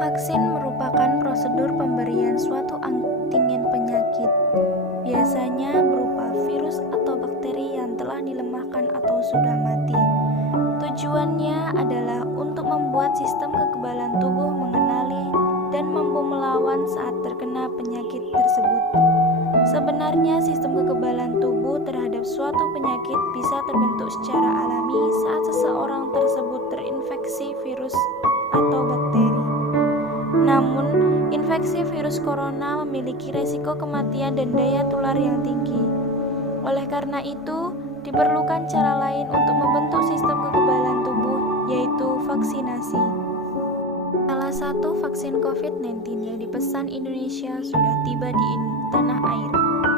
Vaksin merupakan prosedur pemberian suatu antingen penyakit, biasanya berupa virus atau bakteri yang telah dilemahkan atau sudah mati. Tujuannya adalah untuk membuat sistem kekebalan tubuh mengenali dan mampu melawan saat terkena penyakit tersebut. Sebenarnya sistem kekebalan tubuh terhadap suatu penyakit bisa terbentuk secara alami saat seseorang tersebut terinfeksi virus atau bakteri. Namun, infeksi virus corona memiliki resiko kematian dan daya tular yang tinggi. Oleh karena itu, diperlukan cara lain untuk membentuk sistem kekebalan tubuh, yaitu vaksinasi. Salah satu vaksin COVID-19 yang dipesan Indonesia sudah tiba di tanah air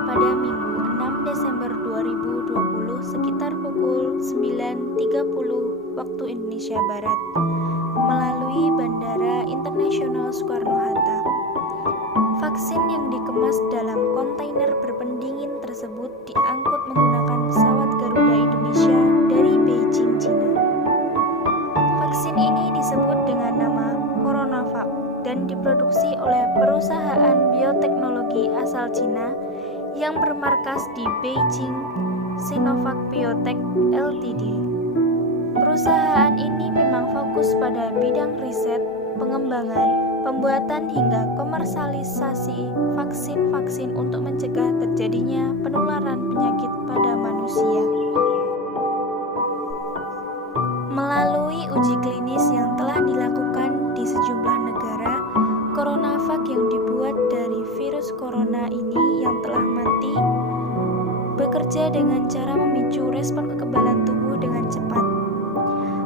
pada Minggu 6 Desember 2020 sekitar pukul 9.30 waktu Indonesia Barat melalui Bandara Internasional Soekarno-Hatta. Vaksin yang dikemas dalam kontainer berpendingin tersebut diangkut menggunakan pesawat Garuda Indonesia dari Beijing, China. Vaksin ini disebut dengan nama CoronaVac dan diproduksi oleh perusahaan bioteknologi asal China yang bermarkas di Beijing, Sinovac Biotech Ltd. Perusahaan ini memang fokus pada bidang riset, pengembangan, pembuatan hingga komersialisasi vaksin-vaksin untuk mencegah terjadinya penularan penyakit pada manusia. Melalui uji klinis yang telah dilakukan di sejumlah negara, CoronaVac yang dibuat dari virus corona ini yang telah mati bekerja dengan cara memicu respon kekebalan tubuh dengan cepat.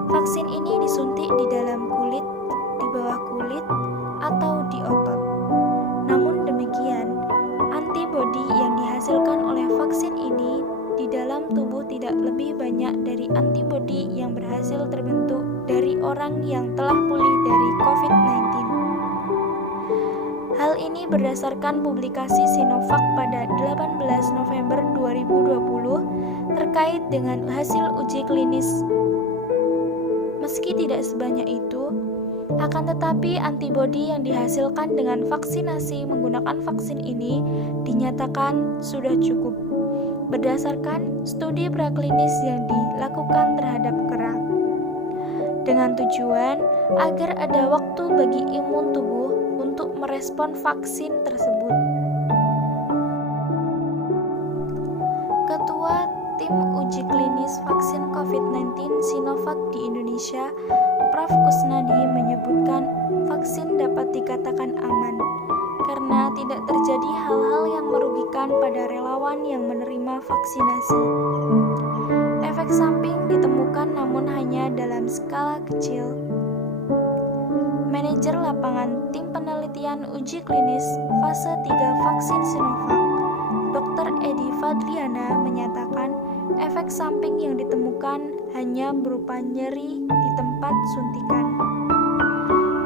Vaksin ini disuntik di dalam kulit, di bawah kulit, atau di otot. Namun demikian, antibodi yang dihasilkan oleh vaksin ini di dalam tubuh tidak lebih banyak dari antibodi yang berhasil terbentuk dari orang yang telah pulih dari COVID-19. Hal ini berdasarkan publikasi Sinovac pada 18 November 2020 terkait dengan hasil uji klinis. Meski tidak sebanyak itu, akan tetapi antibodi yang dihasilkan dengan vaksinasi menggunakan vaksin ini dinyatakan sudah cukup berdasarkan studi praklinis yang dilakukan terhadap kera, dengan tujuan agar ada waktu bagi imun tubuh untuk merespon vaksin tersebut. Ketua Tim Uji Klinis Vaksin COVID-19 Sinovac di Indonesia, Prof. Kusnadi menyebutkan vaksin dapat dikatakan aman karena tidak terjadi hal-hal yang merugikan pada relawan yang menerima vaksinasi. Efek samping ditemukan namun hanya dalam skala kecil. Manajer lapangan Tim Penelitian Uji Klinis Fase 3 Vaksin Sinovac, Dr. Edi Fadliana menyatakan efek samping yang ditemukan hanya berupa nyeri di tempat suntikan.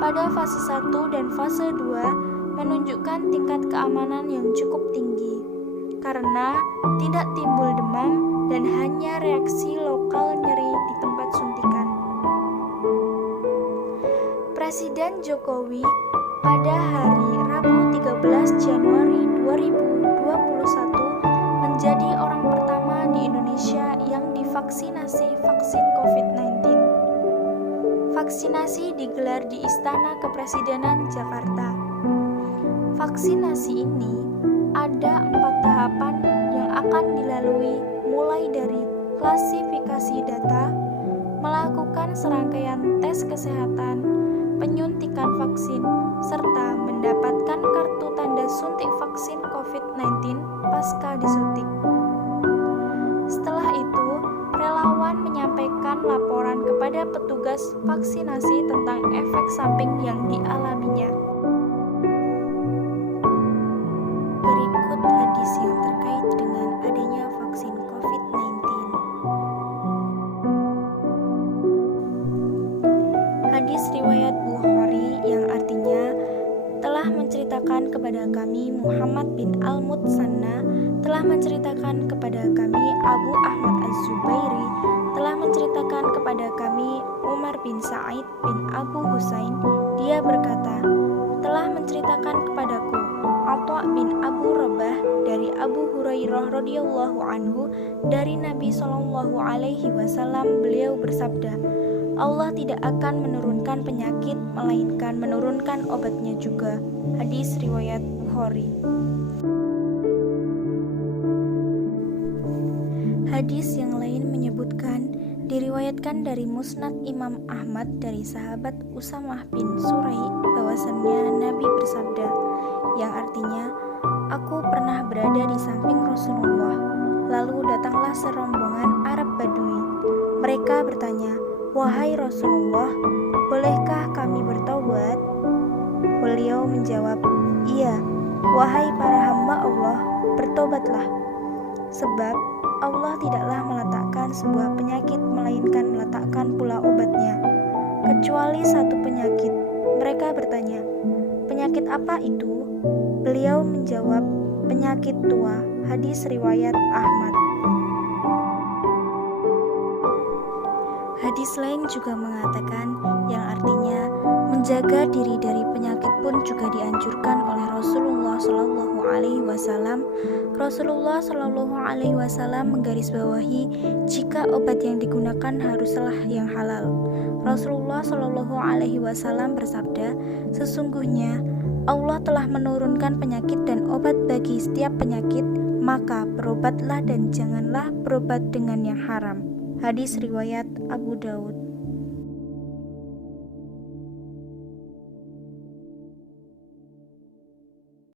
Pada fase 1 dan fase 2 menunjukkan tingkat keamanan yang cukup tinggi karena tidak timbul demam dan hanya reaksi lokal nyeri di tempat suntikan. Presiden Jokowi pada hari Rabu 13 Januari 2021 menjadi orang pertama di Indonesia yang divaksinasi vaksin COVID-19. Vaksinasi digelar di Istana Kepresidenan Jakarta. Vaksinasi ini ada 4 tahapan yang akan dilalui, mulai dari klasifikasi data, melakukan serangkaian tes kesehatan, penyuntikan vaksin, serta mendapatkan kartu tanda suntik vaksin COVID-19 pasca disuntik. Setelah itu, relawan menyampaikan laporan kepada petugas vaksinasi tentang efek samping yang dialaminya. Berikut hadis yang terkait dengan adanya vaksin COVID-19. Hadis riwayat Bukhari yang artinya telah menceritakan kepada kami Muhammad bin Al-Mutsanna, telah menceritakan kepada kami Abu Ahmad Az-Zubairi, telah menceritakan kepada kami Umar bin Sa'id bin Abu Husain. Dia berkata, Atha bin Abu Rabah dari Abu Hurairah radhiyallahu anhu dari Nabi Shallallahu alaihi wasallam, beliau bersabda, Allah tidak akan menurunkan penyakit melainkan menurunkan obatnya juga. Hadis riwayat Bukhari. Hadis yang lain menyebutkan, diriwayatkan dari Musnad Imam Ahmad dari sahabat Usamah bin Surai bahwasannya Nabi bersabda, yang artinya, aku pernah berada di samping Rasulullah, lalu datanglah serombongan Arab Badui. Mereka bertanya, wahai Rasulullah, bolehkah kami bertaubat? Beliau menjawab, iya, wahai para hamba Allah, bertobatlah. Sebab Allah tidaklah meletakkan sebuah penyakit melainkan meletakkan pula obatnya, kecuali satu penyakit. Mereka bertanya, penyakit apa itu? Beliau menjawab, penyakit tua. Hadis riwayat Ahmad. Hadis lain juga mengatakan, yang artinya menjaga diri dari penyakit pun juga dianjurkan oleh Rasulullah Shallallahu alaihi wasallam. Rasulullah Shallallahu alaihi wasallam menggarisbawahi jika obat yang digunakan haruslah yang halal. Rasulullah Shallallahu alaihi wasallam bersabda, sesungguhnya Allah telah menurunkan penyakit dan obat bagi setiap penyakit, maka berobatlah dan janganlah berobat dengan yang haram. Hadis riwayat Abu Daud.